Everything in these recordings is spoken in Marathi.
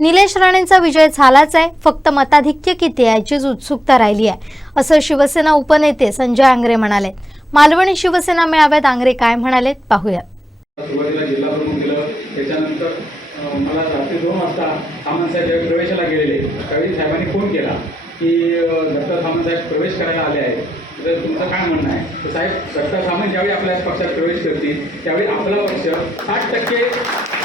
निलेश राणेंचा विजय झालाच आहे, फक्त मताधिक्य किती आहे याचीच उत्सुकता राहिली आहे, असं शिवसेना उपनेते संजय आंग्रे म्हणाले। मालवणी शिवसेना मेळाव्यात आंग्रे काय म्हणाले पाहूया। सुरुवातीला जिल्हा प्रमुख दिलं, त्याच्यानंतर मला रात्री 2 वाजता सामंत साहेब प्रवेशाला गेलेले। त्यावेळी साहेबांनी फोन केला की दत्ता सामंत साहेब प्रवेश करायला आले आहेत, तर तुमचं काय म्हणणं आहे? तर साहेब, दत्ता सामंत ज्यावेळी आपल्या पक्षात प्रवेश करतील त्यावेळी आपला पक्ष 60%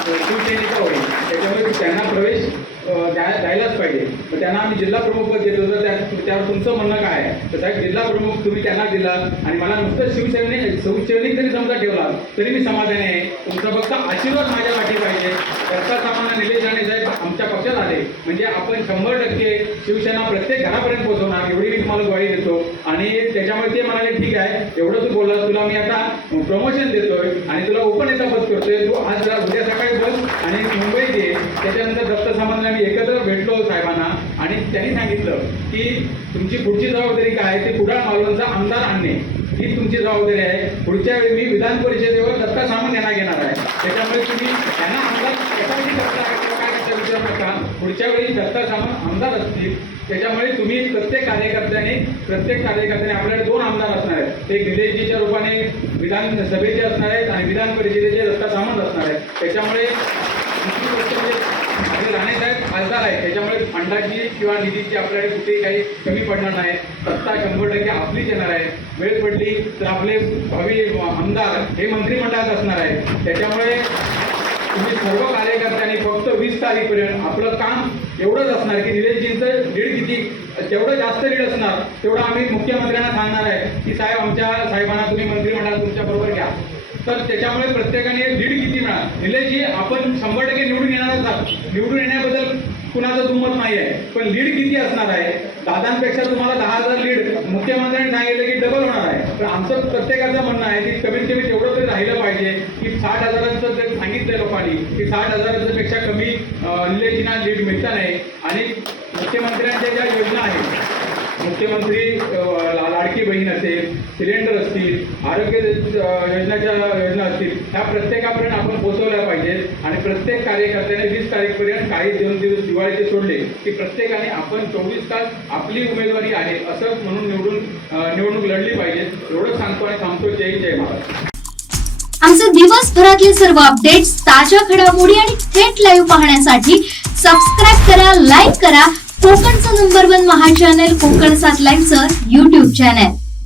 शिवसैनिका होईल, त्याच्यामुळे त्यांना प्रवेश द्यायलाच पाहिजे। तर त्यांना आम्ही जिल्हा प्रमुखपद दिलं होतं, त्यावर तुमचं म्हणणं काय आहे? तर साहेब, जिल्हा प्रमुख तुम्ही त्यांना दिला आणि मला नुसतं शिवसैनिक जरी समजा ठेवला तरी मी समाधानी आहे। तुमचा फक्त आशीर्वाद माझ्या पाठी पाहिजे। दत्ता सामंत निलेश राणे साहेब आमच्या पक्षात आले म्हणजे आपण 100% शिवसेना प्रत्येक घरापर्यंत पोहोचवणार, एवढी मी तुम्हाला ग्वाही देतो। आणि त्याच्यामुळे ते म्हणाले ठीक आहे, एवढं तू बोलला, तुला मी आता प्रमोशन देतोय आणि तुला उपनेता पद करतोय, तू आज उद्या सकाळी बस आणि मुंबईत ये। त्याच्यानंतर दत्ता सामंतला मी एकत्र भेटलो साहेबांना आणि त्यांनी सांगितलं की तुमची पुढची जबाबदारी काय आहे, ते कुडाळ मालवणचा आमदार आणणे ही तुमची जबाबदारी आहे। पुढच्या वेळी मी विधान परिषदेवर दत्ता सामंत यांना घेणार आहे, त्याच्यामुळे तुम्ही त्यांना आमदार कशासाठी करता काय करता विचारू नका। पुढच्या वेळी दत्ता सामंत आमदार असतील, त्याच्यामुळे तुम्ही प्रत्येक कार्यकर्त्याने आपल्याकडे 2 आमदार असणार आहेत, एक निलेशजीच्या रूपाने विधानसभेचे असणार आहेत आणि विधान परिषदेचे दत्ता सामंत असणार आहेत। त्याच्यामुळे राणे साहेब खासदार आहेत, त्याच्यामुळे फंडाची किंवा निधीची आपल्याकडे कुठेही काही कमी पडणार नाही। सत्ता 100% आपलीच येणार आहे। वेळ पडली तर आपले भावी आमदार हे मंत्रिमंडळात असणार आहेत। त्याच्यामुळे तुम्ही सर्व कार्यकर्त्यांनी फक्त 20 तारीखपर्यंत आपलं काम एवढंच असणार की निलेशजींचं लीड किती, जेवढं जास्त लीड असणार तेवढं आम्ही मुख्यमंत्र्यांना सांगणार आहे की साहेब, आमच्या साहेबांना तुम्ही मंत्रिमंडळात तुमच्याबरोबर घ्या। तर त्याच्यामुळे प्रत्येकाने लीड किती मिळणार, निलेशजी आपण 100% निवडून येणारच आहात, निवडून येण्याबद्दल कुणाचं दुमत नाही आहे, पण लीड किती असणार आहे? दादांपेक्षा तुम्हाला 10,000 लीड मुख्यमंत्र्यांनी सांगितलं की डबल होणार आहे, पण आमचं प्रत्येकाचं म्हणणं आहे की कमीत कमी तेवढं तरी राहिलं पाहिजे की 60,000चं जर सांगितलं लोकांनी की 60,000 पेक्षा कमी निलेशजींना लीड मिळता नाही। आणि मुख्यमंत्र्यांच्या ज्या योजना आहेत, मुख्यमंत्री लाडकी बहीण असेल, सिलेंडर असतील, आरोग्य योजना असतील, ह्या प्रत्येकापर्यंत आपण पोहोचवल्या पाहिजेत। आणि प्रत्येक कार्यकर्त्याने 20 तारीखपर्यंत काही 2 दिवस दिवाळीचे सोडले की प्रत्येकाने आपण 24 तास आपली उमेदवारी आहे असं म्हणून निवडणूक लढली पाहिजे, एवढं सांगतो आणि थांबतो। जय महाराज। आमचे दिवसभरातले सर्व अपडेट्स, ताज्या घडामोडी आणि थेट लाईव्ह पाहण्यासाठी सबस्क्राईब करा, लाईक करा कोकणचं नंबर 1 महा चॅनल कोकण 7 लाईव्हचं YouTube चॅनल।